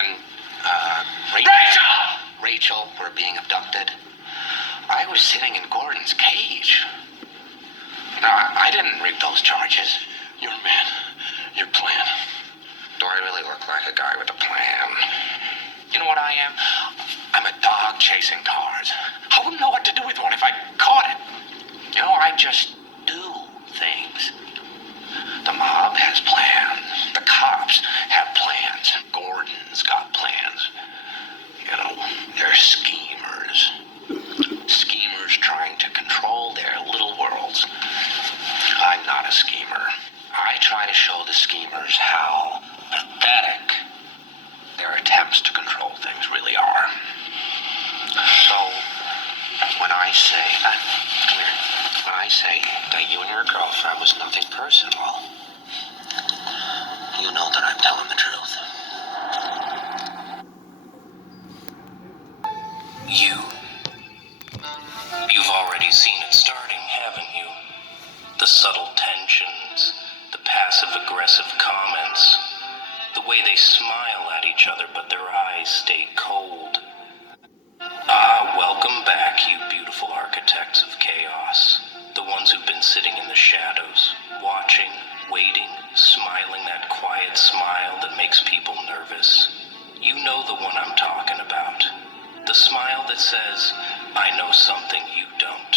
and Rachel were being abducted, I was sitting in Gordon's cage. No, I didn't rig those charges. You're a man. Your plan. Do I really look like a guy with a plan? You know what I am? I'm a dog chasing cars. I wouldn't know what to do with one if I caught it. You know, I just do things. The mob has plans. The cops have plans. Gordon's got plans. You know, they're schemers. Schemers trying to control their little worlds. I'm not a schemer. I try to show the schemers how pathetic their attempts to control things really are. So, when I say, come here, when I say that you and your girlfriend was nothing personal, you know that I'm telling the truth. You've already seen it starting, haven't you? The subtle tensions, the passive-aggressive comments, the way they smile at each other but their eyes stay cold. Ah, welcome back, you beautiful architects of chaos. The ones who've been sitting in the shadows, watching, waiting, smiling that quiet smile that makes people nervous. You know the one I'm talking about. The smile that says, I know something you don't.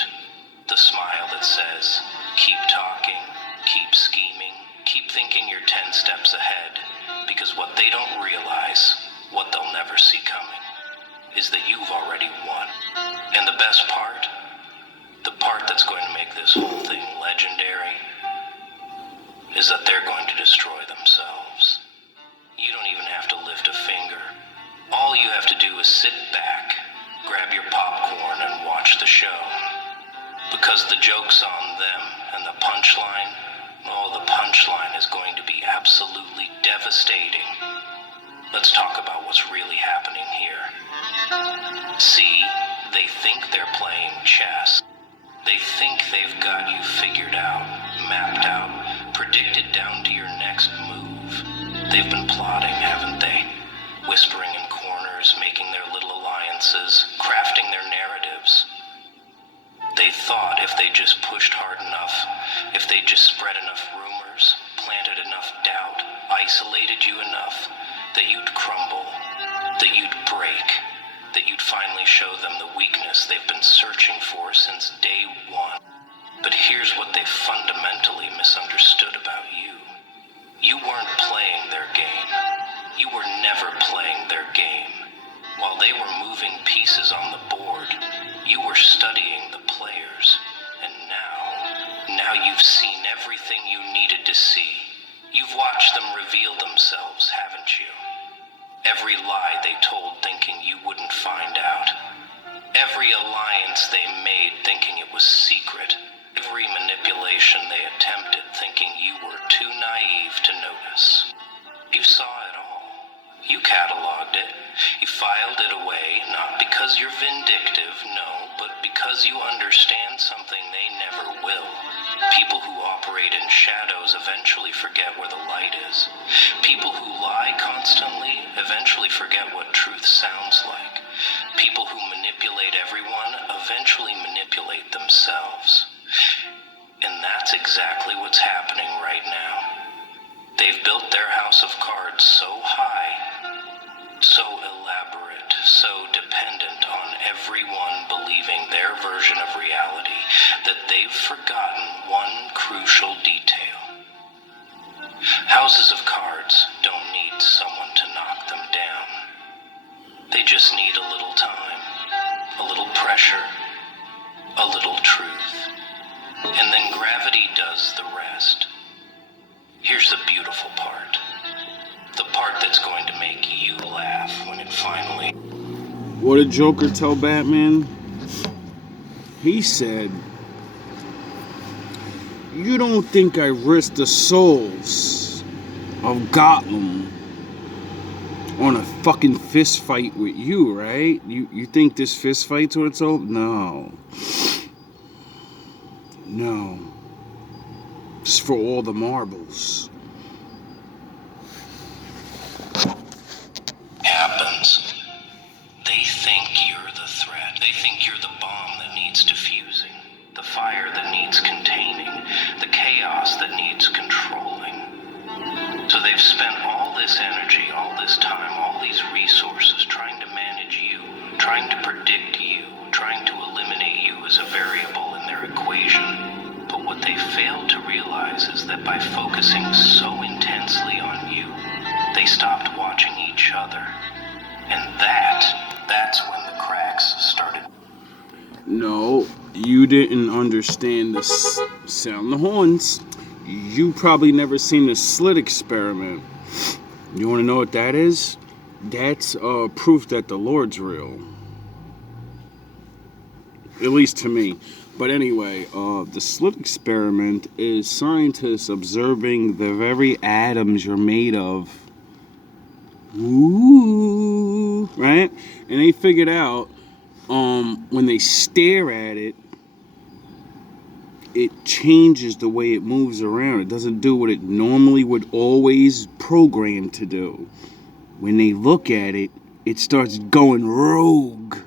The smile that says, keep talking, keep scheming, keep thinking you're 10 steps ahead, because what they don't realize, what they'll never see coming, is that you've already won. And the best part, the part that's going to make this whole thing legendary, is that they're going to destroy themselves. You don't even have to lift a finger. All you have to do is sit back, grab your popcorn, and watch the show. Because the joke's on them, and the punchline, oh, the punchline is going to be absolutely devastating. Let's talk about what's really happening here. See, they think they're playing chess. They think they've got you figured out, mapped out, predicted down to your next move. They've been plotting, haven't they? Whispering in corners, making their little alliances, crafting their narratives. They thought if they just pushed hard enough, if they just spread enough rumors, planted enough doubt, isolated you enough, that you'd crumble, that you'd break, that you'd finally show them the weakness they've been searching for since day one. But here's what they fundamentally misunderstood about you. You weren't playing their game. You were never playing their game. While they were moving pieces on the board, you were studying the players. And now you've seen everything you needed to see. You've watched them reveal themselves, haven't you? Every lie they told thinking you wouldn't find out. Every alliance they made thinking it was secret. Every manipulation they attempted thinking you were too naive to notice. You saw it all. You cataloged it. You filed it away, not because you're vindictive, no, but because you understand something they never will. People who operate in shadows eventually forget where the light is. People who lie constantly eventually forget what truth sounds like. People who manipulate everyone eventually manipulate themselves. And that's exactly what's happening right now. They've built their house of cards so high, so elaborate, so dependent on everyone believing their version of reality, that they've forgotten one crucial detail. Houses of cards don't need someone to knock them down. They just need a little time, a little pressure, a little truth. And then gravity does the rest. Here's the beautiful part. The part that's going to make you laugh when it finally... What did Joker tell Batman? He said, you don't think I risked the souls of Gotham on a fucking fist fight with you, right? You think this fist fight's what's over? No. No. It's for all the marbles. Yeah, these resources, trying to manage you, trying to predict you, trying to eliminate you as a variable in their equation. But what they failed to realize is that by focusing so intensely on you, they stopped watching each other. And that's when the cracks started. No, you didn't understand this. Sound the horns. You probably never seen the slit experiment. You want to know what that is? That's proof that the Lord's real. At least to me. But anyway, the slit experiment is scientists observing the very atoms you're made of. Ooh, right? And they figured out when they stare at it, it changes the way it moves around. It doesn't do what it normally would always program to do. When they look at it, it starts going rogue.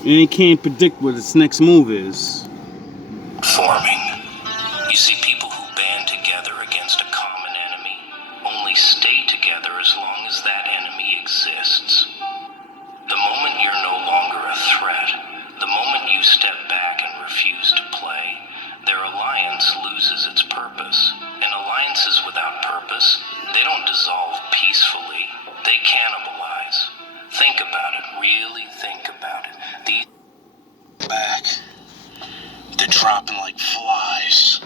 And they can't predict what its next move is. Forming. You see, people who band together against a common enemy only stay together as long as that enemy exists. The moment you're no longer a threat, the moment you step back and refuse to play, their alliance loses its purpose. And alliances without purpose, they don't dissolve peacefully, they cannibalize. Think about it, really think about it. These Back. They're dropping like flies.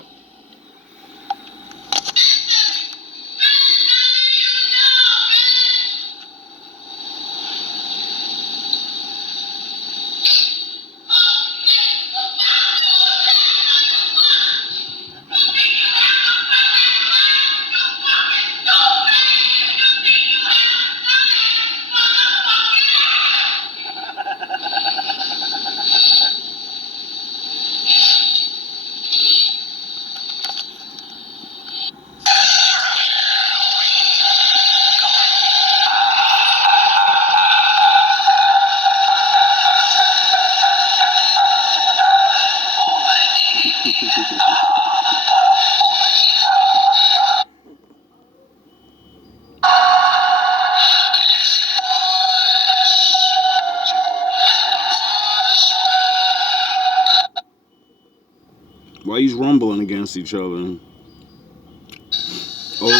Why he's rumbling against each other? Oh yeah.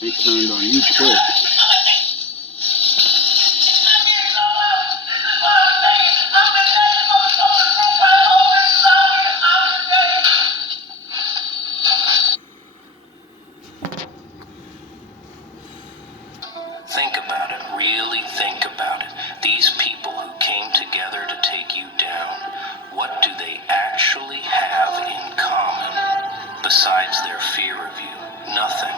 They turned on you quick. Think about it, really think about it. These people who came together to take you down, what do they actually have in common besides their fear of you? Nothing.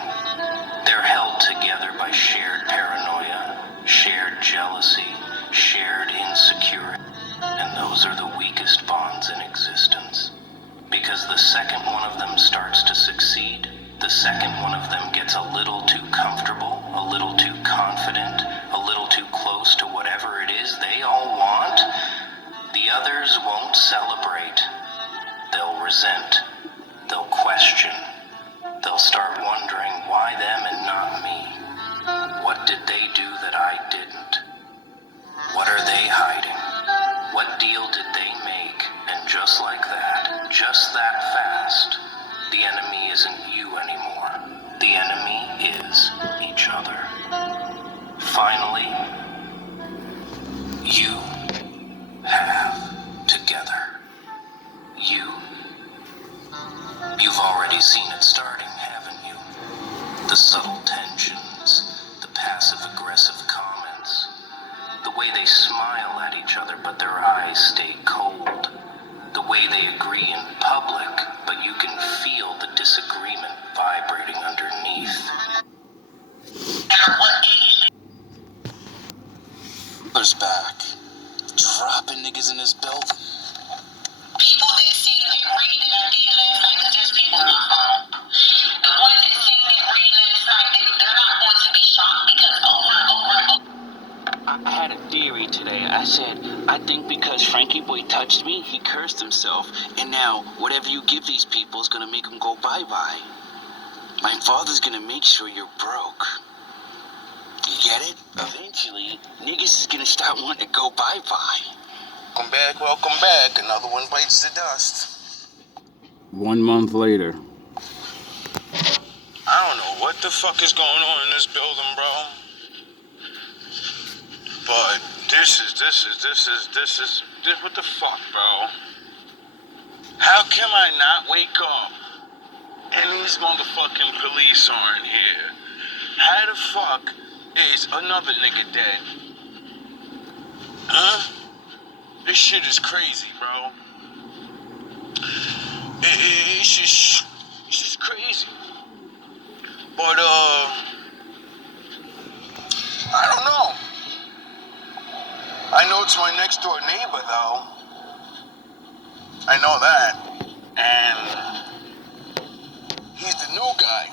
They're held together by shared paranoia, shared jealousy, shared insecurity, and those are the weakest bonds in existence. Because the second one of them starts to succeed, the second one of them gets a little too comfortable, a little too confident, a little too close to whatever it is they all want, the others won't celebrate. They'll resent. They'll question. They'll start wondering why them and not me. What did they do that I didn't? What are they hiding? What deal did they make? And just like that, just that fast, the enemy isn't you anymore. The enemy is each other. Finally, you have together. You've already seen it starting, haven't you? The subtle tensions, the passive-aggressive comments, the way they smile at each other but their eyes stay cold, the way they agree in public but you can feel the disagreement vibrating underneath. There's back. Dropping niggas in this building. People that see like read that I did last night, 'cause there's people he cursed himself, and now whatever you give these people is gonna make them go bye-bye. My father's gonna make sure you're broke. You get it? Eventually, niggas is gonna start wanting to go bye-bye. Welcome back. Another one bites the dust. 1 month later. I don't know what the fuck is going on in this building, bro. But this is what the fuck, bro? How can I not wake up and these motherfucking police aren't here? How the fuck is another nigga dead? Huh? This shit is crazy, bro. It's just crazy. But, I don't know. I know it's my next door neighbor, though. I know that. And he's the new guy.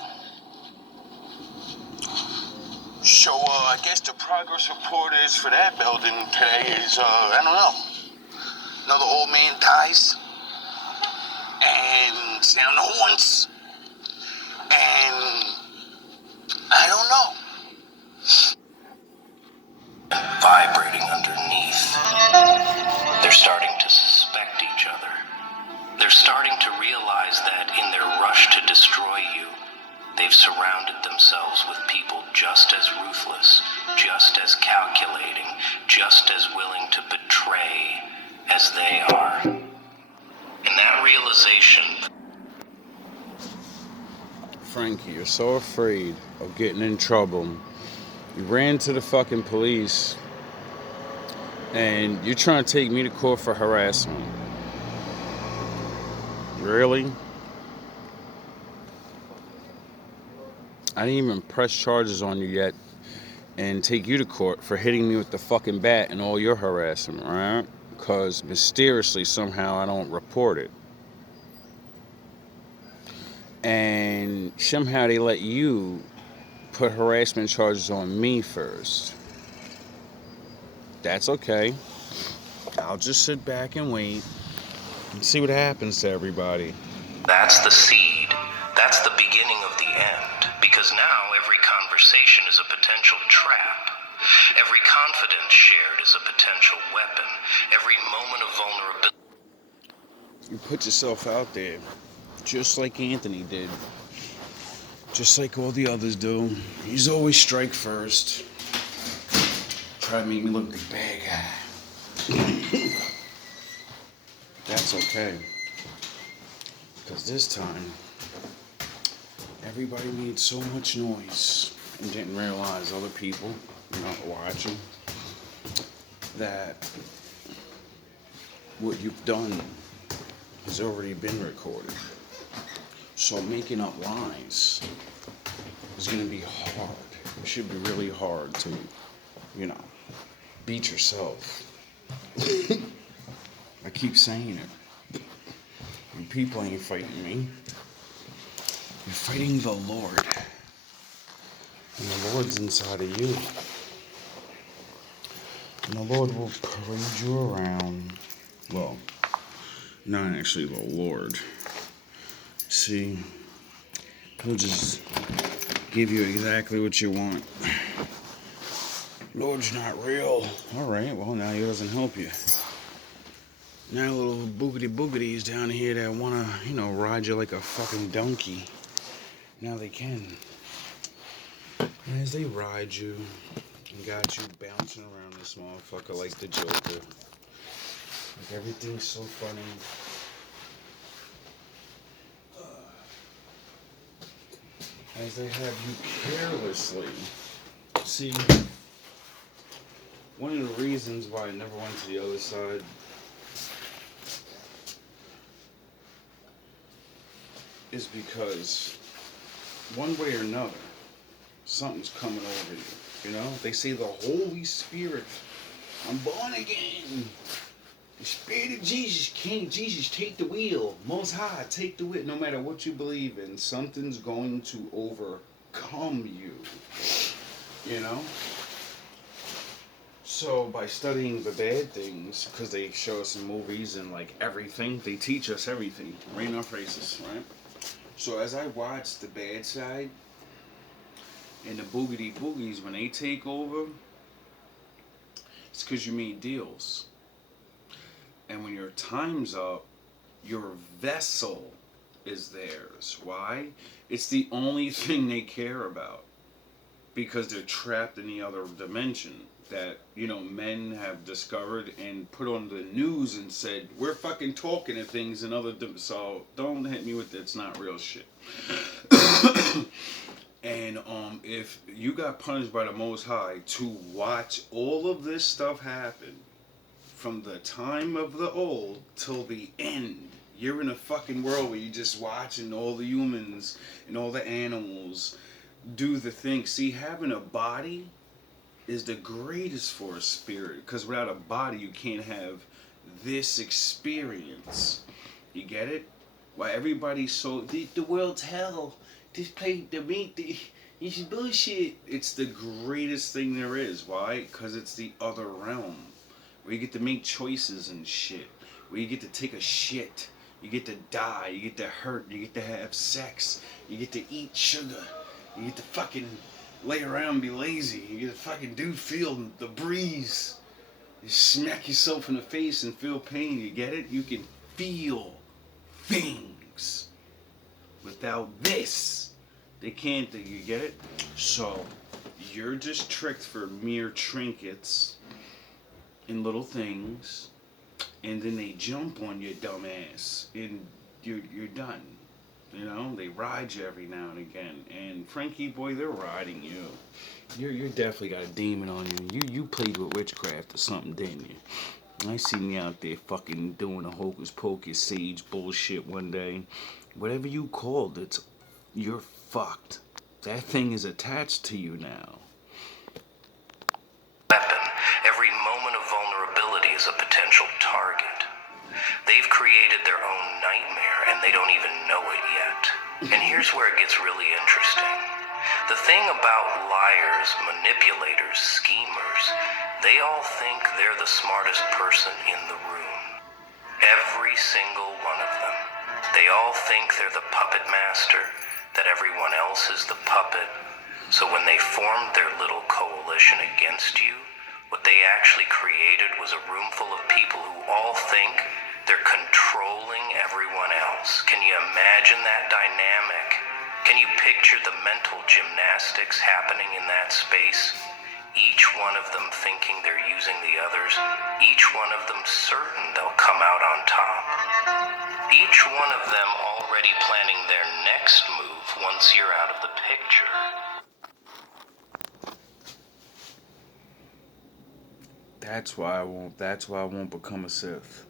So, I guess the progress report is for that building today is, I don't know. Another old man dies. And sound the horns. And I don't know. Vibrating underneath. They're starting to suspect each other. They're starting to realize that in their rush to destroy you, they've surrounded themselves with people just as ruthless, just as calculating, just as willing to betray as they are. And that realization... Frankie, you're so afraid of getting in trouble. You ran to the fucking police and you're trying to take me to court for harassment. Really? I didn't even press charges on you yet and take you to court for hitting me with the fucking bat and all your harassment, right? Because mysteriously somehow I don't report it. And somehow they let you put harassment charges on me first. That's okay. I'll just sit back and wait and see what happens to everybody. That's the seed. That's the beginning of the end. Because now every conversation is a potential trap. Every confidence shared is a potential weapon. Every moment of vulnerability. You put yourself out there, just like Anthony did. Just like all the others do. He's always strike first. Try to make me look like a bad guy. That's okay. Because this time, everybody made so much noise and didn't realize other people, not watching, that what you've done has already been recorded. So making up lies is going to be hard. It should be really hard to, beat yourself. I keep saying it. And people ain't fighting me. You're fighting the Lord. And the Lord's inside of you. And the Lord will parade you around. Well, not actually the Lord. See, he'll just give you exactly what you want. Lord's not real. Alright, well now he doesn't help you. Now little boogity-boogities down here that wanna, ride you like a fucking donkey. Now they can. And as they ride you and got you bouncing around this motherfucker like the Joker. Like everything's so funny. As they have you carelessly. See, one of the reasons why I never went to the other side is because one way or another, something's coming over you. They say the Holy Spirit, I'm born again. The Spirit of Jesus, King Jesus, take the wheel. Most High, take the wheel. No matter what you believe in, something's going to overcome you. So by studying the bad things, because they show us in movies and like everything, they teach us everything, right in our faces, right? So as I watch the bad side and the boogity boogies, when they take over, it's because you made deals. And when your time's up, your vessel is theirs. Why? It's the only thing they care about. Because they're trapped in the other dimension that, you know, men have discovered and put on the news and said, we're fucking talking to things in other so don't hit me with it's not real shit. And if you got punished by the Most High to watch all of this stuff happen from the time of the old till the end, you're in a fucking world where you're just watching all the humans and all the animals do the thing. See, having a body is the greatest for a spirit, because without a body you can't have this experience. You get it? Why everybody's so the world's hell. This place, the meat, it's bullshit. It's the greatest thing there is. Why? Because it's the other realm where you get to make choices and shit. Where you get to take a shit. You get to die. You get to hurt. You get to have sex. You get to eat sugar. You get to fucking lay around and be lazy. You get to fucking feel the breeze. You smack yourself in the face and feel pain. You get it? You can feel things. Without this, they can't. You get it? So, you're just tricked for mere trinkets and little things. And then they jump on your dumb ass. And you're done. You know, they ride you every now and again. And Frankie, boy, they're riding you. You're definitely got a demon on you. You played with witchcraft or something, didn't you? I seen you out there fucking doing a hocus pocus sage bullshit one day. Whatever you called it, you're fucked. That thing is attached to you now. Weapon. Every moment of vulnerability is a potential target. They've created their own nightmare and they don't even know it yet. And here's where it gets really interesting. The thing about liars, manipulators, schemers, they all think they're the smartest person in the room. Every single one of them. They all think they're the puppet master, that everyone else is the puppet. So when they formed their little coalition against you, what they actually created was a room full of people who all think they're controlling everyone else. Can you imagine that dynamic? Can you picture the mental gymnastics happening in that space? Each one of them thinking they're using the others. Each one of them certain they'll come out on top. Each one of them already planning their next move once you're out of the picture. That's why I won't become a Sith.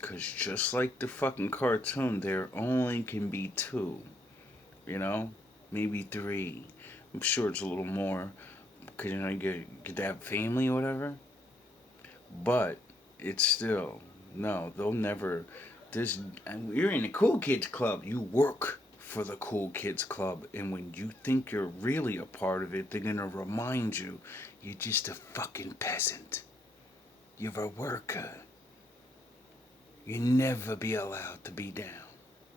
Cause just like the fucking cartoon, there only can be two. You know? Maybe three. I'm sure it's a little more. Cause you know you get that family or whatever. But it's still no, they'll never you're in the cool kids club. You work for the cool kids club, and when you think you're really a part of it, they're gonna remind you you're just a fucking peasant. You're a worker. You never be allowed to be down.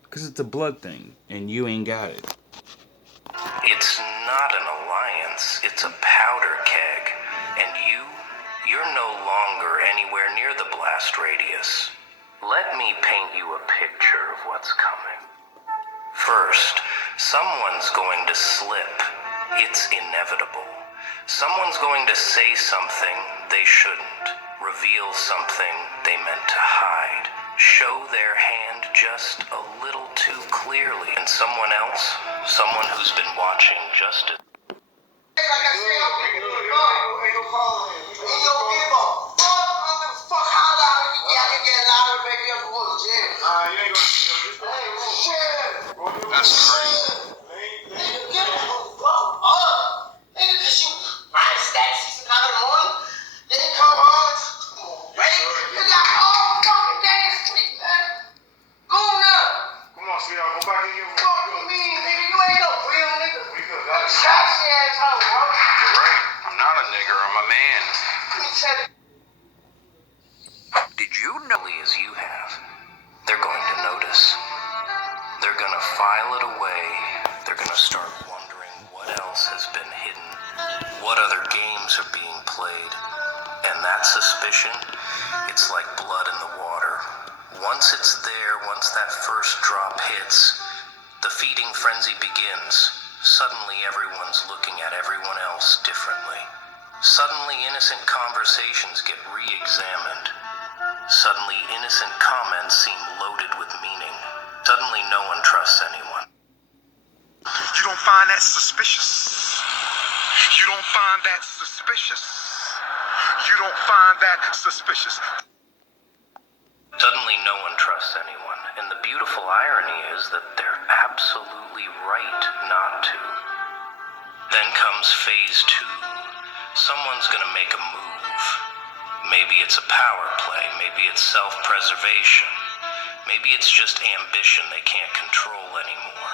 Because it's a blood thing, and you ain't got it. It's not an alliance, it's a powder keg. And you're no longer anywhere near the blast radius. Let me paint you a picture of what's coming. First, someone's going to slip. It's inevitable. Someone's going to say something they shouldn't. Reveal something they meant to hide. Show their hand just a little too clearly. And someone else, someone who's been watching just as... That's crazy. You're right. I'm not a nigger. I'm a man. Did you know as you have? They're going to notice. They're going to file it away. They're going to start wondering what else has been hidden, what other games are being played. And that suspicion, it's like blood in the water. Once it's there, once that first drop hits, the feeding frenzy begins. Suddenly everyone's looking at everyone else differently. Suddenly innocent conversations get re-examined. Suddenly innocent comments seem loaded with meaning. Suddenly no one trusts anyone. You don't find that suspicious? You don't find that suspicious? You don't find that suspicious? Suddenly no one trusts anyone. And the beautiful irony is that they're absolutely right not to. Then comes phase 2. Someone's gonna make a move. Maybe it's a power play. Maybe it's self-preservation. Maybe it's just ambition they can't control anymore.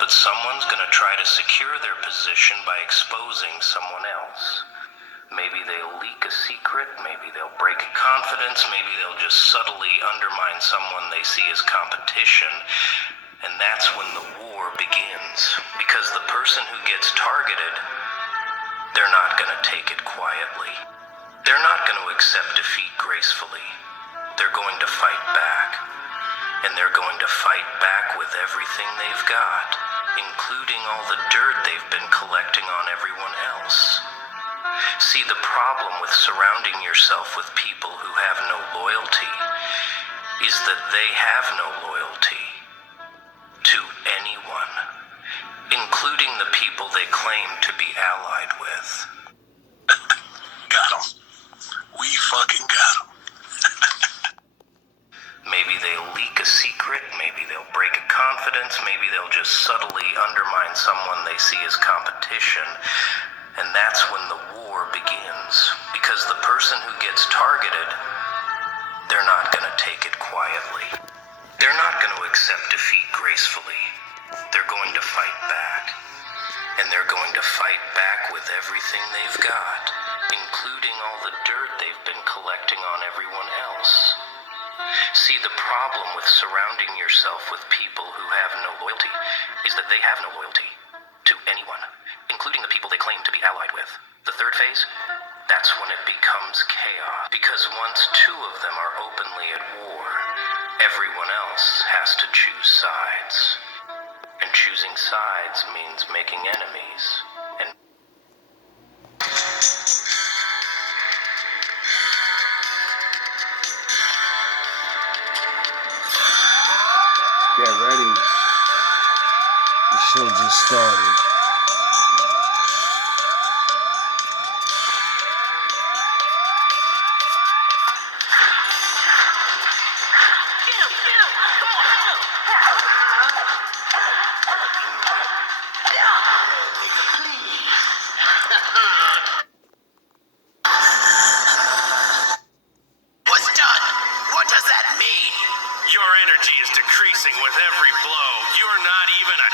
But someone's gonna try to secure their position by exposing someone else. Maybe they'll leak a secret, maybe they'll break confidence, maybe they'll just subtly undermine someone they see as competition. And that's when the war begins. Because the person who gets targeted, they're not gonna take it quietly. They're not gonna accept defeat gracefully. They're going to fight back. And they're going to fight back with everything they've got, including all the dirt they've been collecting on everyone else. See, the problem with surrounding yourself with people who have no loyalty is that they have no loyalty to anyone, including the people they claim to be allied with. Got 'em. We fucking got 'em. Maybe they'll leak a secret, maybe they'll break a confidence, maybe they'll just subtly undermine someone they see as competition. And that's when the war begins. Because the person who gets targeted, they're not gonna take it quietly. They're not gonna accept defeat gracefully. They're going to fight back. And they're going to fight back with everything they've got, including all the dirt they've been collecting on everyone else. See, the problem with surrounding yourself with people who have no loyalty is that they have no loyalty to anyone, including the people they claim to be allied with. The third phase, that's when it becomes chaos. Because once 2 of them are openly at war, everyone else has to choose sides. And choosing sides means making enemies. And Get ready. The show just started. What's done? What does that mean? Your energy is decreasing with every blow. You're not even a